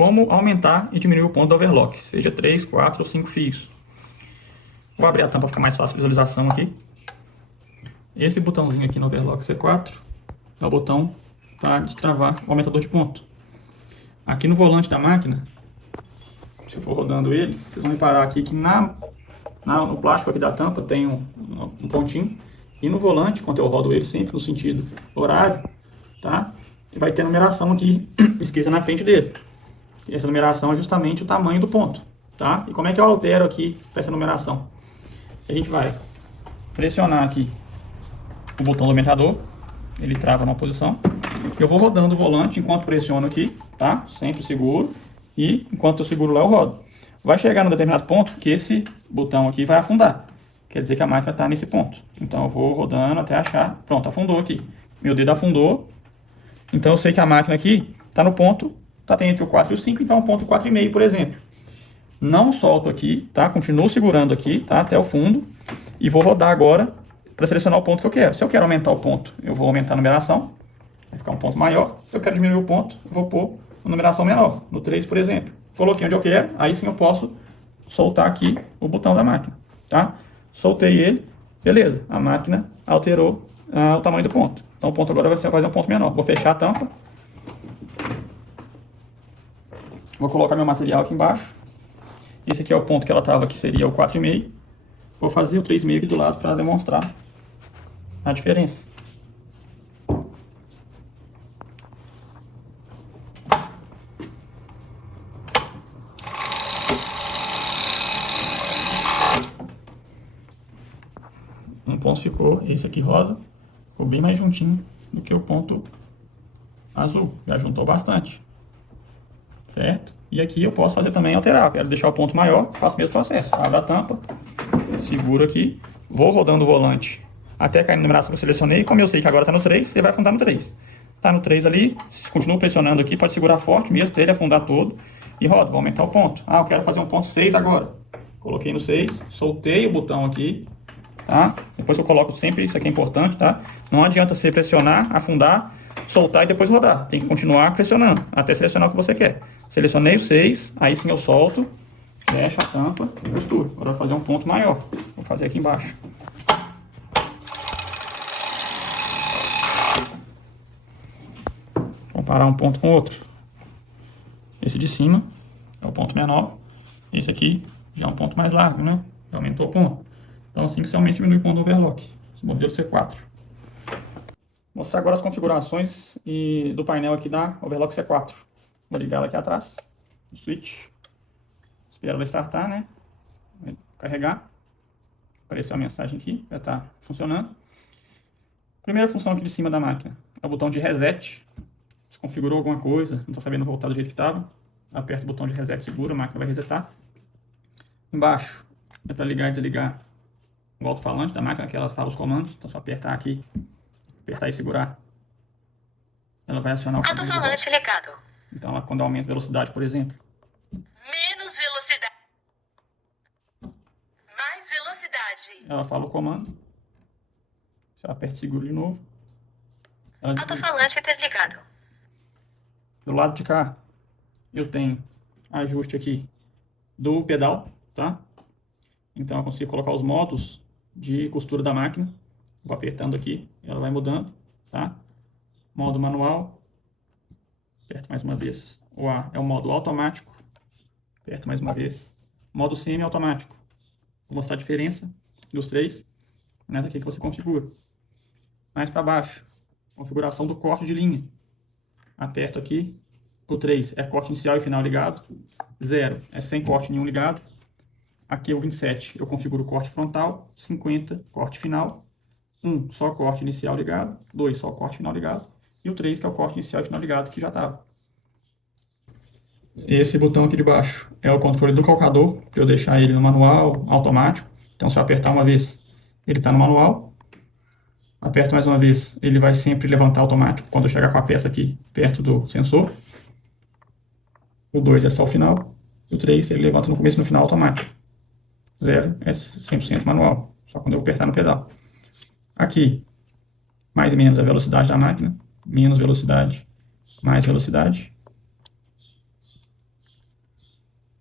como aumentar e diminuir o ponto do overlock, seja 3, 4 ou 5 fios. Vou abrir a tampa para ficar mais fácil a visualização aqui. Esse botãozinho aqui no overlock C4 é o botão para destravar o aumentador de ponto. Aqui no volante da máquina, se eu for rodando ele, vocês vão reparar aqui que no plástico aqui da tampa tem um pontinho. E no volante, quando eu rodo ele sempre no sentido horário, tá? Vai ter numeração aqui escrita na frente dele. Essa numeração é justamente o tamanho do ponto, tá? E como é que eu altero aqui para essa numeração? A gente vai pressionar aqui o botão do aumentador, ele trava numa posição. Eu vou rodando o volante enquanto pressiono aqui, tá? Sempre seguro. E enquanto eu seguro lá, eu rodo. Vai chegar num determinado ponto que esse botão aqui vai afundar. Quer dizer que a máquina está nesse ponto. Então eu vou rodando até achar. Pronto, afundou aqui. Meu dedo afundou. Então eu sei que a máquina aqui está no ponto, está entre o 4 e o 5, então é um ponto 4,5, por exemplo. Não solto aqui, tá? Continuo segurando aqui, tá? Até o fundo. E vou rodar agora para selecionar o ponto que eu quero. Se eu quero aumentar o ponto, eu vou aumentar a numeração. Vai ficar um ponto maior. Se eu quero diminuir o ponto, eu vou pôr uma numeração menor. No 3, por exemplo. Coloquei onde eu quero, aí sim eu posso soltar aqui o botão da máquina, tá? Soltei ele, beleza. A máquina alterou o tamanho do ponto. Então o ponto agora vai fazer um ponto menor. Vou fechar a tampa. Vou colocar meu material aqui embaixo. Esse aqui é o ponto que ela estava, que seria o 4,5. Vou fazer o 3,5 aqui do lado para demonstrar a diferença. Um ponto ficou, esse aqui rosa, ficou bem mais juntinho do que o ponto azul. Já juntou bastante. Certo? E aqui eu posso fazer também alterar. Quero deixar o ponto maior, faço o mesmo processo. Abro a tampa, seguro aqui, vou rodando o volante até cair na numeração que eu selecionei. Como eu sei que agora está no 3, ele vai afundar no 3. Está no 3 ali, continuo pressionando aqui, pode segurar forte mesmo até ele afundar todo. E rodo, vou aumentar o ponto. Ah, eu quero fazer um ponto 6 agora. Coloquei no 6, soltei o botão aqui. Tá? Depois eu coloco sempre, isso aqui é importante, tá? Não adianta você pressionar, afundar, soltar e depois rodar. Tem que continuar pressionando até selecionar o que você quer. Selecionei o 6, aí sim eu solto, fecho a tampa e costuro. Agora eu vou fazer um ponto maior. Vou fazer aqui embaixo. Comparar um ponto com outro. Esse de cima é o ponto menor. Esse aqui já é um ponto mais largo, né? Já aumentou o ponto. Então assim que você aumenta e diminui o ponto do overlock. Esse modelo C4. Vou mostrar agora as configurações do painel aqui da overlock C4. Vou ligar ela aqui atrás. O switch. Espero ela startar, né? Vai carregar. Apareceu a mensagem aqui. Já está funcionando. Primeira função aqui de cima da máquina é o botão de reset. Se configurou alguma coisa, não está sabendo voltar do jeito que estava, aperta o botão de reset, segura, a máquina vai resetar. Embaixo é para ligar e desligar o alto-falante da máquina, que ela fala os comandos. Então, só apertar aqui, apertar e segurar, ela vai acionar o comando. Alto-falante ligado. Então, ela, quando aumenta a velocidade, por exemplo. Menos velocidade. Mais velocidade. Ela fala o comando. Se eu aperto seguro de novo. Alto-falante desligado. Do lado de cá, eu tenho ajuste aqui do pedal, tá? Então, eu consigo colocar os modos de costura da máquina. Vou apertando aqui, ela vai mudando, tá? Modo manual. Aperto mais uma vez. O A é o modo automático. Aperto mais uma vez. Modo semi-automático. Vou mostrar a diferença dos três. Nessa aqui que você configura. Mais para baixo, configuração do corte de linha. Aperto aqui. O 3 é corte inicial e final ligado. 0 é sem corte nenhum ligado. Aqui o 27 eu configuro corte frontal. 50, corte final. 1, só corte inicial ligado. 2, só corte final ligado. E o 3, que é o corte inicial e final ligado, que já estava. Esse botão aqui de baixo é o controle do calcador, para eu deixar ele no manual, automático. Então, se eu apertar uma vez, ele está no manual. Aperto mais uma vez, ele vai sempre levantar automático quando eu chegar com a peça aqui perto do sensor. O 2 é só o final. O 3 ele levanta no começo e no final automático. 0 é 100% manual, só quando eu apertar no pedal. Aqui, mais e menos a velocidade da máquina. Menos velocidade, mais velocidade.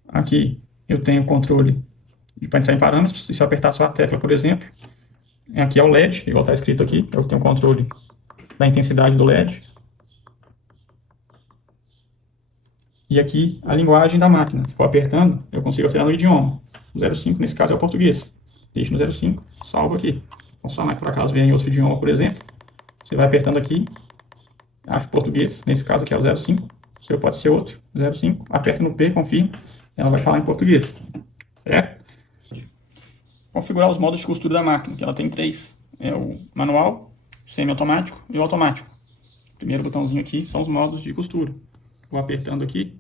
Aqui eu tenho o controle para entrar em parâmetros. Se eu apertar só a tecla, por exemplo, aqui é o LED, igual está escrito aqui. Eu tenho o controle da intensidade do LED. E aqui a linguagem da máquina. Se for apertando, eu consigo alterar no idioma. O 05 nesse caso é o português. Deixo no 05, salvo aqui. Então, se a máquina por acaso vier em outro idioma, por exemplo, você vai apertando aqui, acha português, nesse caso aqui é o 05. O seu pode ser outro, 05. Aperta no P, confirma, ela vai falar em português. Certo? Configurar os modos de costura da máquina, que ela tem 3. É o manual, semi-automático e o automático. O primeiro botãozinho aqui são os modos de costura. Vou apertando aqui.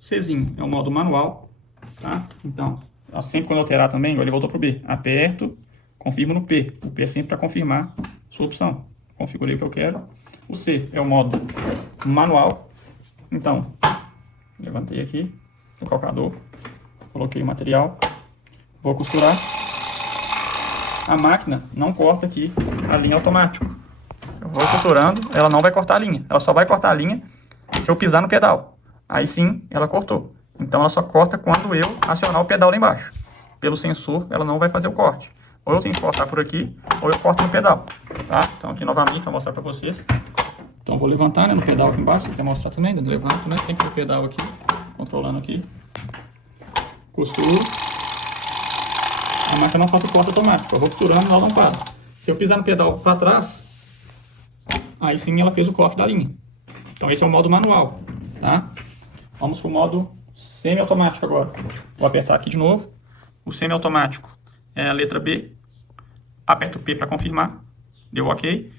Czinho é o modo manual, tá? Então, sempre quando alterar também, agora ele voltou pro B. Aperto, confirmo no P. O P é sempre para confirmar sua opção. Configurei o que eu quero. O C é o modo manual. Então, levantei aqui o calcador, coloquei o material, vou costurar. A máquina não corta aqui a linha automática. Eu vou costurando, ela não vai cortar a linha. Ela só vai cortar a linha se eu pisar no pedal. Aí sim, ela cortou. Então ela só corta quando eu acionar o pedal lá embaixo. Pelo sensor, ela não vai fazer o corte. Ou eu tenho que cortar por aqui, ou eu corto no pedal. Tá? Então aqui novamente, vou mostrar para vocês. Então eu vou levantar, né, no pedal aqui embaixo. Se quiser mostrar também, levanto, né? Sempre o pedal aqui, controlando aqui. Costuro. A máquina não faz o corte automático. Eu vou costurando e ela não para. Se eu pisar no pedal para trás, aí sim ela fez o corte da linha. Então esse é o modo manual, tá? Vamos para o modo semi-automático agora. Vou apertar aqui de novo. O semi-automático é a letra B. Aperto o P para confirmar. Deu OK.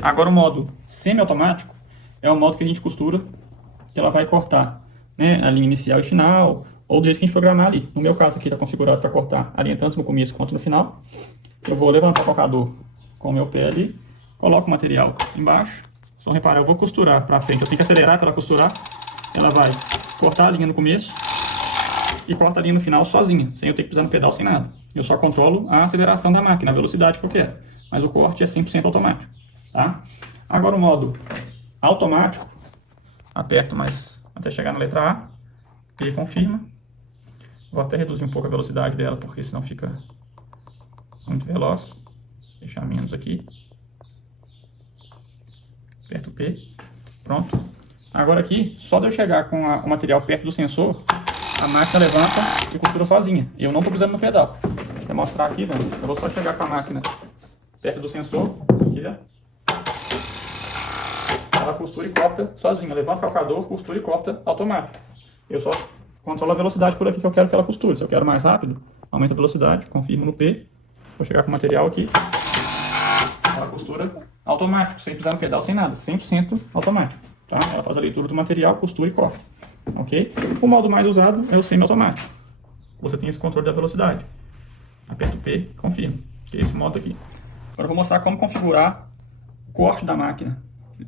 Agora o modo semi-automático é o modo que a gente costura, que ela vai cortar, né, a linha inicial e final, ou do jeito que a gente programar ali. No meu caso aqui está configurado para cortar a linha tanto no começo quanto no final. Eu vou levantar o calcador com o meu pé ali, coloco o material embaixo. Só reparar, eu vou costurar para frente, eu tenho que acelerar para ela costurar. Ela vai cortar a linha no começo e corta a linha no final sozinha, sem eu ter que pisar no pedal, sem nada. Eu só controlo a aceleração da máquina, a velocidade que eu quero. Mas o corte é 100% automático, tá? Agora o modo automático, aperto mais até chegar na letra A, e confirma. Vou até reduzir um pouco a velocidade dela, porque senão fica muito veloz. Deixar menos aqui. Aperto o P. Pronto. Agora aqui, só de eu chegar com o material perto do sensor, a máquina levanta e costura sozinha. Eu não estou pisando no pedal. Vou mostrar aqui, né? Eu vou só chegar com a máquina perto do sensor. Aqui, ó. Ela costura e corta sozinha. Levanta o calcador, costura e corta automático. Eu só controlo a velocidade por aqui que eu quero que ela costure. Se eu quero mais rápido, aumento a velocidade, confirmo no P. Vou chegar com o material aqui. Ela costura automático, sem pisar no pedal, sem nada. 100% automático. Tá? Ela faz a leitura do material, costura e corta. Ok? O modo mais usado é o semi-automático. Você tem esse controle da velocidade. Aperto o P, confirmo. Que é esse modo aqui. Agora eu vou mostrar como configurar o corte da máquina.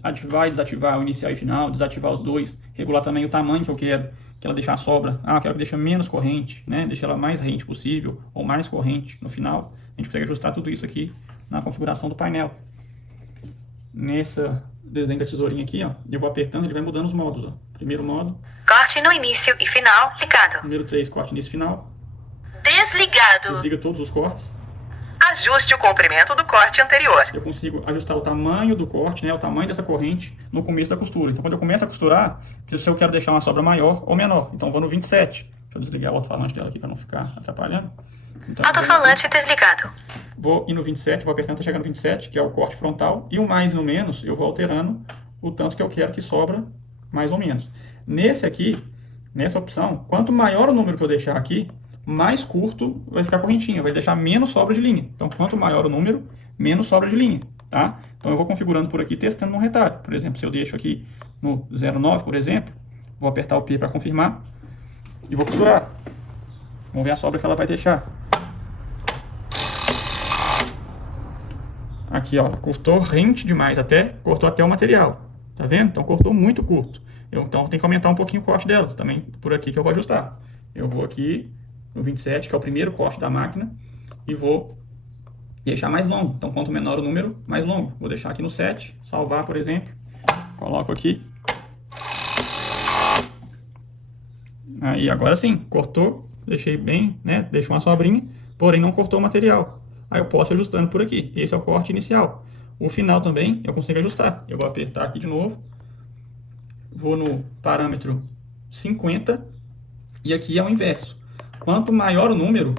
Ativar e desativar o inicial e final, desativar os dois, regular também o tamanho que eu quero, que ela deixar a sobra. Eu quero que deixe menos corrente, né? Deixe ela mais rente possível, ou mais corrente no final. A gente consegue ajustar tudo isso aqui na configuração do painel. Nesse desenho da tesourinha aqui, ó, eu vou apertando, ele vai mudando os modos, ó. Primeiro modo. Corte no início e final, ligado. Número 3, corte início e final. Desligado. Desliga todos os cortes. Ajuste o comprimento do corte anterior. Eu consigo ajustar o tamanho do corte, né, o tamanho dessa corrente no começo da costura. Então, quando eu começo a costurar, se eu quero deixar uma sobra maior ou menor. Então, eu vou no 27. Deixa eu desligar o alto-falante dela aqui para não ficar atrapalhando. Então, alto-falante desligado. Vou ir no 27, vou apertando até chegar no 27, que é o corte frontal. E o mais e no menos, eu vou alterando o tanto que eu quero que sobra, mais ou menos. Nesse aqui, nessa opção, quanto maior o número que eu deixar aqui, mais curto vai ficar a correntinha, vai deixar menos sobra de linha. Então, quanto maior o número, menos sobra de linha, tá? Então, eu vou configurando por aqui, testando no retalho. Por exemplo, se eu deixo aqui no 09, por exemplo, vou apertar o P para confirmar e vou costurar. Vamos ver a sobra que ela vai deixar. Aqui, ó, cortou rente demais, cortou até o material. Tá vendo? Então, cortou muito curto. Então, tem que aumentar um pouquinho o corte dela. Também por aqui que eu vou ajustar. Eu vou aqui no 27, que é o primeiro corte da máquina, e vou deixar mais longo. Então, quanto menor o número, mais longo. Vou deixar aqui no 7, salvar, por exemplo. Coloco aqui. Aí agora sim, cortou, deixei bem, né? Deixou uma sobrinha, porém não cortou o material. Aí eu posso ir ajustando por aqui. Esse é o corte inicial. O final também eu consigo ajustar. Eu vou apertar aqui de novo. Vou no parâmetro 50 e aqui é o inverso. Quanto maior o número,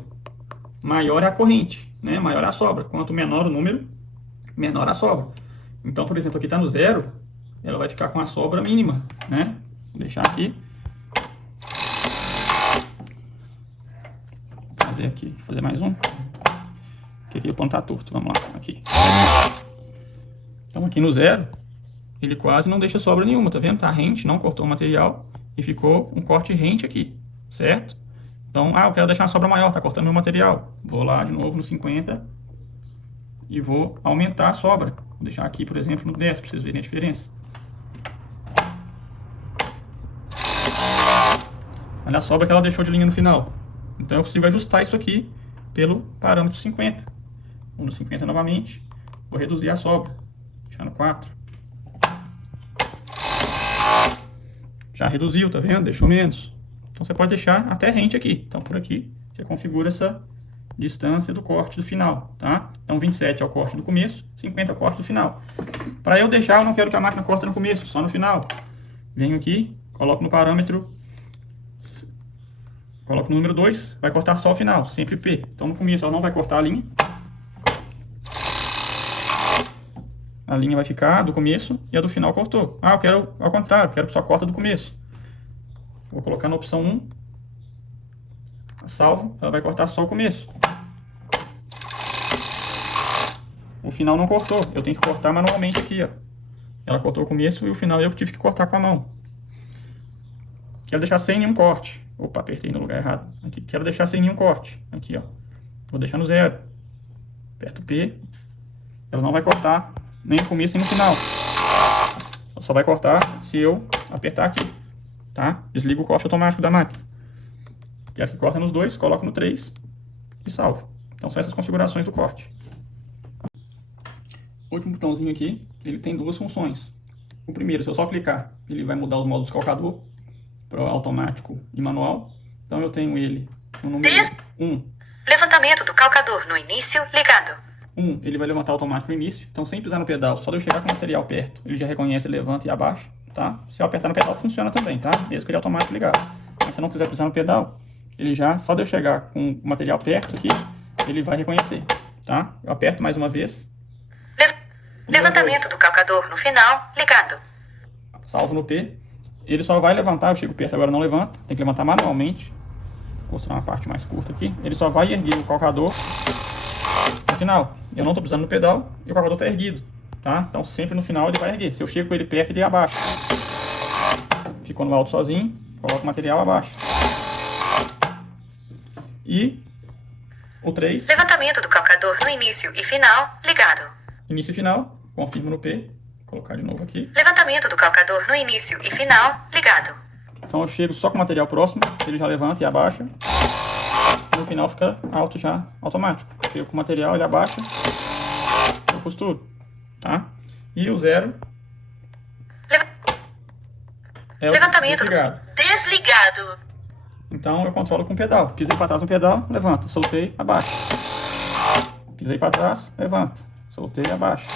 maior é a corrente, né? Maior é a sobra. Quanto menor o número, menor a sobra. Então, por exemplo, aqui está no 0, ela vai ficar com a sobra mínima, né? Vou deixar aqui. Fazer mais um. Aqui o ponto tá torto, vamos lá, aqui. Então aqui no 0, ele quase não deixa sobra nenhuma, tá vendo? Tá rente, não cortou o material e ficou um corte rente aqui, certo? Então, eu quero deixar uma sobra maior, tá cortando meu material. Vou lá de novo no 50 e vou aumentar a sobra. Vou deixar aqui, por exemplo, no 10, para vocês verem a diferença. Olha a sobra que ela deixou de linha no final. Então eu consigo ajustar isso aqui pelo parâmetro 50. Vou no 50 novamente, vou reduzir a sobra, deixando 4. Já reduziu, tá vendo? Deixou menos. Então você pode deixar até rente aqui. Então por aqui você configura essa distância do corte do final, tá? Então 27 é o corte do começo, 50 é o corte do final. Para eu deixar, eu não quero que a máquina corte no começo, só no final. Venho aqui, coloco no parâmetro, coloco no número 2, vai cortar só o final, sempre P. Então no começo ela não vai cortar a linha. A linha vai ficar do começo e a do final cortou. Eu quero ao contrário, quero que só corta do começo. Vou colocar na opção 1, salvo, ela vai cortar só o começo. O final não cortou, eu tenho que cortar manualmente aqui, ó. Ela cortou o começo e o final eu tive que cortar com a mão. Quero deixar sem nenhum corte. Opa, apertei no lugar errado. Aqui, quero deixar sem nenhum corte. Aqui, ó. Vou deixar no 0. Aperto P. Ela não vai cortar nem no começo nem no final. Ela só vai cortar se eu apertar aqui. Tá? Desligo o corte automático da máquina. Quero que corta nos 2, coloco no 3 e salvo. Então são essas configurações do corte. O último botãozinho aqui, ele tem duas funções. O primeiro, se eu só clicar, ele vai mudar os modos do calcador para automático e manual. Então eu tenho ele no número 1. Levantamento do calcador no início ligado. 1, ele vai levantar automático no início. Então sem pisar no pedal, só de eu chegar com o material perto, ele já reconhece, levanta e abaixa. Tá? Se eu apertar no pedal, funciona também, tá? Mesmo que ele é automático ligado. Mas se eu não quiser pisar no pedal, ele já, só de eu chegar com o material perto aqui, ele vai reconhecer, tá? Eu aperto mais uma vez. Levantamento do calcador no final, ligado. Salvo no P. Ele só vai levantar, eu chego perto agora, não levanta. Tem que levantar manualmente. Vou mostrar uma parte mais curta aqui. Ele só vai erguer o calcador no final. Eu não estou pisando no pedal e o calcador está erguido, tá? Então sempre no final ele vai erguer. Se eu chego com ele perto, ele abaixa. Ficou no alto sozinho, coloco o material, abaixa. E o 3. Levantamento do calcador no início e final, ligado. Início e final, confirmo no P. Vou colocar de novo aqui. Levantamento do calcador no início e final, ligado. Então eu chego só com o material próximo, ele já levanta e abaixa. No final fica alto já, automático. Chego com o material, ele abaixa, eu costuro, tá? E o 0 é o levantamento desligado. Desligado. Então eu controlo com o pedal. Pisei para trás no pedal, levanta. Soltei, abaixa. Pisei para trás, levanta. Soltei, abaixa.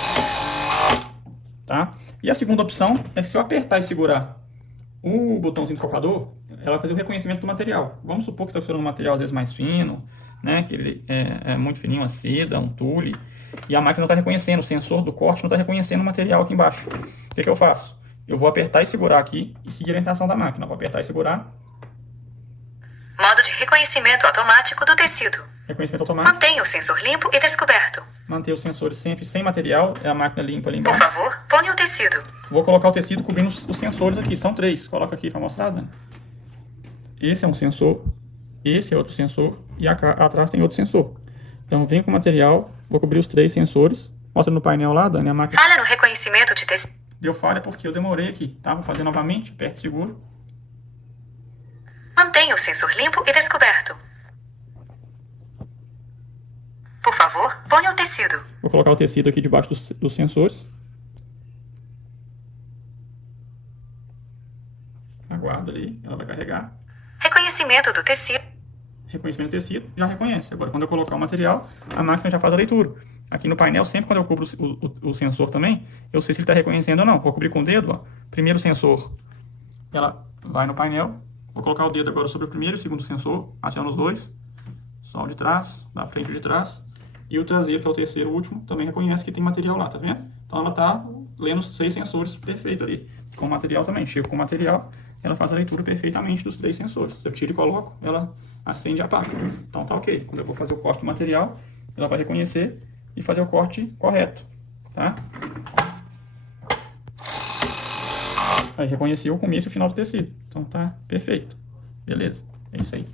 Tá? E a segunda opção é se eu apertar e segurar o botãozinho do calcador, ela vai fazer o reconhecimento do material. Vamos supor que você está usando um material às vezes mais fino, né? Que ele é muito fininho, uma seda, um tule, e a máquina não está reconhecendo, o sensor do corte não está reconhecendo o material aqui embaixo. O que eu faço? Eu vou apertar e segurar aqui e seguir a orientação da máquina. Vou apertar e segurar. Modo de reconhecimento automático do tecido. Reconhecimento automático. Mantenha o sensor limpo e descoberto. Manter os sensores sempre sem material, é a máquina limpa ali Por embaixo. favor, ponha o tecido. Vou colocar o tecido cobrindo os sensores aqui, são 3. Coloco aqui para mostrar, né? Esse é um sensor, esse é outro sensor e atrás tem outro sensor. Então venho com o material, vou cobrir os 3 sensores. Mostra no painel lá, Dani, a máquina. Falha no reconhecimento de tecido. Deu falha porque eu demorei aqui, tá? Vou fazer novamente, aperto seguro. Mantenha o sensor limpo e descoberto. Por favor, ponha o tecido. Vou colocar o tecido aqui debaixo dos sensores. Aguardo ali, ela vai carregar. Reconhecimento do tecido. Reconhecimento do tecido, já reconhece. Agora, quando eu colocar o material, a máquina já faz a leitura. Aqui no painel, sempre quando eu cubro o sensor também, eu sei se ele está reconhecendo ou não. Vou cobrir com o dedo, ó. Primeiro sensor, ela vai no painel. Vou colocar o dedo agora sobre o primeiro e o segundo sensor, aciono os dois. Só o de trás, da frente e o de trás. E o traseiro, que é o terceiro e último, também reconhece que tem material lá, tá vendo? Então ela tá lendo os 6 sensores perfeito ali. Com o material também. Chego com o material, ela faz a leitura perfeitamente dos 3 sensores. Se eu tiro e coloco, ela acende e apaga. Então tá ok. Quando eu vou fazer o corte do material, ela vai reconhecer e fazer o corte correto, tá? Aí reconheceu o começo e o final do tecido. Então tá perfeito. Beleza? É isso aí.